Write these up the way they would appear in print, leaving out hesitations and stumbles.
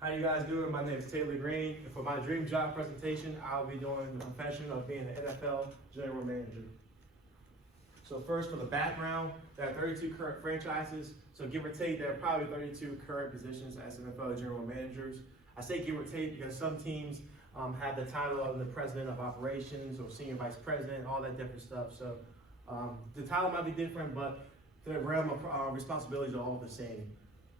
How you guys doing? My name is Taylor Green, and for my dream job presentation, I'll be doing the profession of being an NFL general manager. So first, for the background, there are 32 current franchises, so give or take, there are probably 32 current positions as NFL general managers. I say give or take because some teams have the title of the president of operations or senior vice president, all that different stuff. So the title might be different, but the realm of responsibilities are all the same.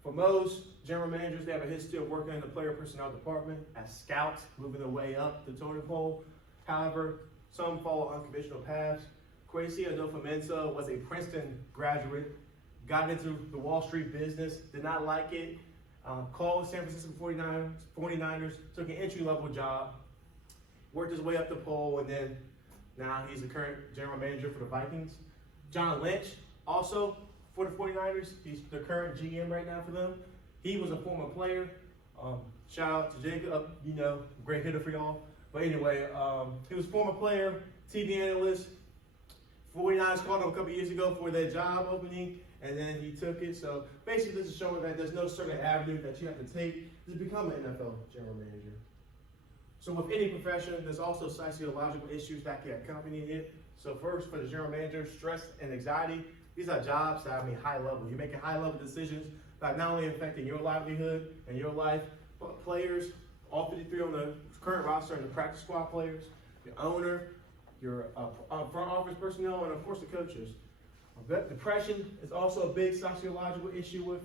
For most general managers, they have a history of working in the player personnel department as scouts, moving their way up the totem pole. However, some follow unconventional paths. Kwesi Adofo-Mensah was a Princeton graduate, got into the Wall Street business, did not like it, called San Francisco 49ers, took an entry-level job, worked his way up the pole, and then now he's the current general manager for the Vikings. John Lynch, also for the 49ers, he's the current GM right now for them. He was a former player. Shout out to Jacob, great hitter for y'all. But anyway, he was a former player, TV analyst. 49ers called him a couple years ago for their job opening, and then he took it. So basically, this is showing that there's no certain avenue that you have to take to become an NFL general manager. So with any profession, there's also sociological issues that can accompany it. So first, for the general manager, stress and anxiety. These are jobs that high level. You're making high level decisions that not only affecting your livelihood and your life, but players, all 53 on the current roster and the practice squad players, your owner, your front office personnel, and of course the coaches. Depression is also a big sociological issue with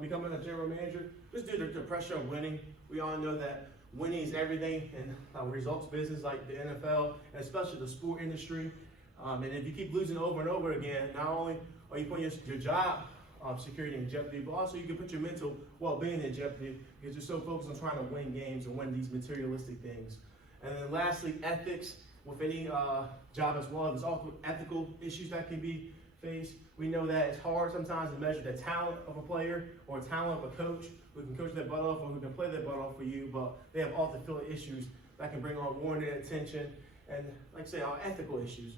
becoming a general manager. Just due to the pressure of winning. We all know that winning is everything in results business like the NFL, and especially the sport industry. And if you keep losing over and over again, not only are you putting your job security in jeopardy, but also you can put your mental well-being in jeopardy because you're so focused on trying to win games and win these materialistic things. And then lastly, ethics. With any job as well, there's also ethical issues that can be faced. We know that it's hard sometimes to measure the talent of a player or talent of a coach who can coach their butt off or who can play their butt off for you, but they have off the field issues that can bring on warranted attention and, like I say, our ethical issues.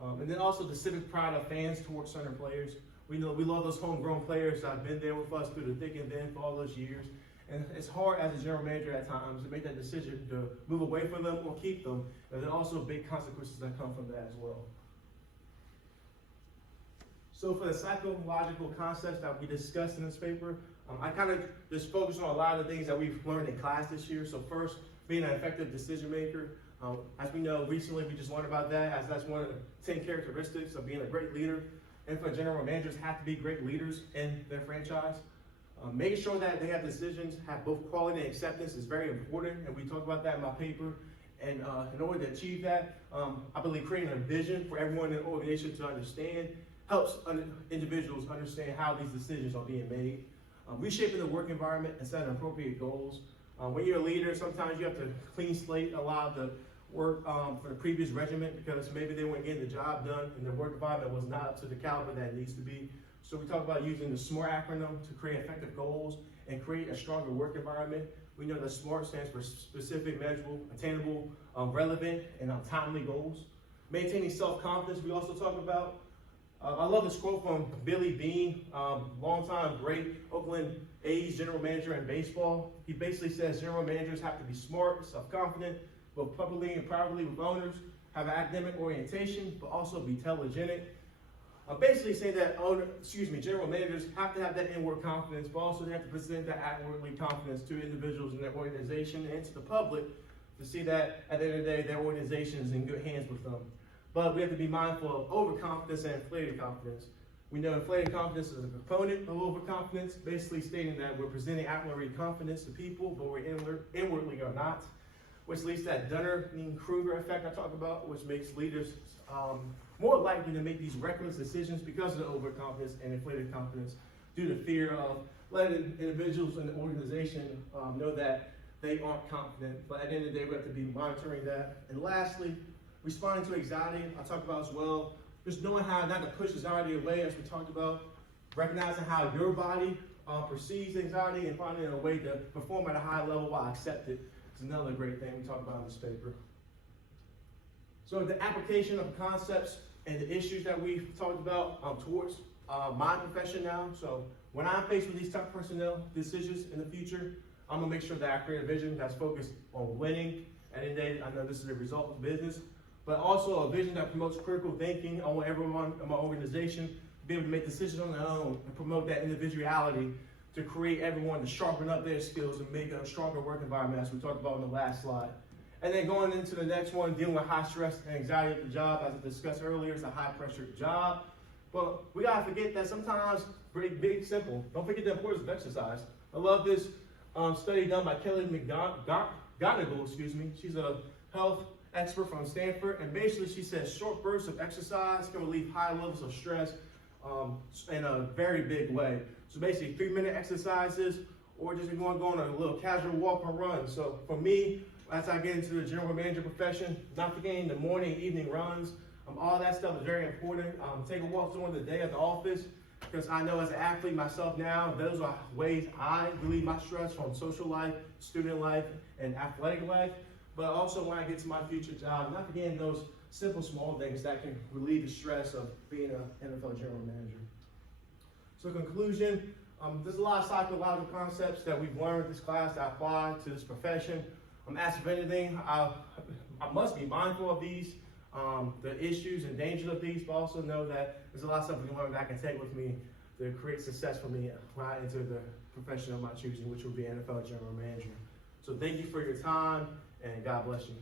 And then also the civic pride of fans towards certain players. We know we love those homegrown players that have been there with us through the thick and thin for all those years. And it's hard as a general manager at times to make that decision to move away from them or keep them. And then also big consequences that come from that as well. So for the psychological concepts that we discussed in this paper, I kind of just focus on a lot of the things that we've learned in class this year. So first, being an effective decision maker. As we know, recently we just learned about that, as that's one of the 10 characteristics of being a great leader. And for general managers have to be great leaders in their franchise. Making sure that they have decisions, have both quality and acceptance is very important, and we talk about that in my paper. And in order to achieve that, I believe creating a vision for everyone in the organization to understand helps individuals understand how these decisions are being made. Reshaping the work environment and setting appropriate goals. When you're a leader, sometimes you have to clean slate a lot of the work for the previous regiment because maybe they weren't getting the job done and the work environment was not up to the caliber that it needs to be. So we talk about using the SMART acronym to create effective goals and create a stronger work environment. We know that SMART stands for specific, measurable, attainable, relevant, and timely goals. Maintaining self-confidence, we also talk about. I love this quote from Billy Beane, longtime great Oakland A's general manager in baseball. He basically says general managers have to be smart, self-confident, both publicly and privately with owners, have an academic orientation, but also be telegenic. Basically say that general managers have to have that inward confidence, but also they have to present that outwardly confidence to individuals in their organization and to the public to see that at the end of the day, their organization is in good hands with them. But we have to be mindful of overconfidence and inflated confidence. We know inflated confidence is a component of overconfidence, basically stating that we're presenting outwardly confidence to people, but we're inwardly are not, which leads to that Dunning-Kruger effect I talk about, which makes leaders more likely to make these reckless decisions because of the overconfidence and inflated confidence due to fear of letting individuals in the organization know that they aren't confident. But at the end of the day, we have to be monitoring that. And lastly, responding to anxiety, I talked about as well. Just knowing how not to push anxiety away, as we talked about. Recognizing how your body perceives anxiety and finding a way to perform at a high level while accept it is another great thing we talk about in this paper. So the application of concepts and the issues that we've talked about towards my profession now. So when I'm faced with these tough personnel decisions in the future, I'm gonna make sure that I create a vision that's focused on winning. At the end of the day, I know this is a result of business, but also a vision that promotes critical thinking. I want everyone in my organization to be able to make decisions on their own and promote that individuality to create everyone to sharpen up their skills and make a stronger work environment, as we talked about in the last slide. And then going into the next one, dealing with high stress and anxiety at the job, as I discussed earlier, it's a high pressure job. But we gotta forget that sometimes, pretty big, simple. Don't forget the importance of exercise. I love this study done by Kelly McGonigal, She's a health expert from Stanford, and basically she says short bursts of exercise can relieve high levels of stress in a very big way. So basically 3-minute exercises, or just if you want to go on a little casual walk or run. So for me, as I get into the general manager profession, not forgetting the morning, evening runs, all that stuff is very important. Take a walk during the day at the office, because I know as an athlete myself now, those are ways I relieve my stress from social life, student life, and athletic life. But also when I get to my future job, not forgetting those simple, small things that can relieve the stress of being an NFL general manager. So conclusion, there's a lot of psychological concepts that we've learned in this class that apply to this profession. As for anything, I must be mindful of these, the issues and dangers of these, but also know that there's a lot of stuff we can learn that I can take with me to create success for me when I enter the profession of my choosing, which will be NFL general manager. So thank you for your time, and God bless you.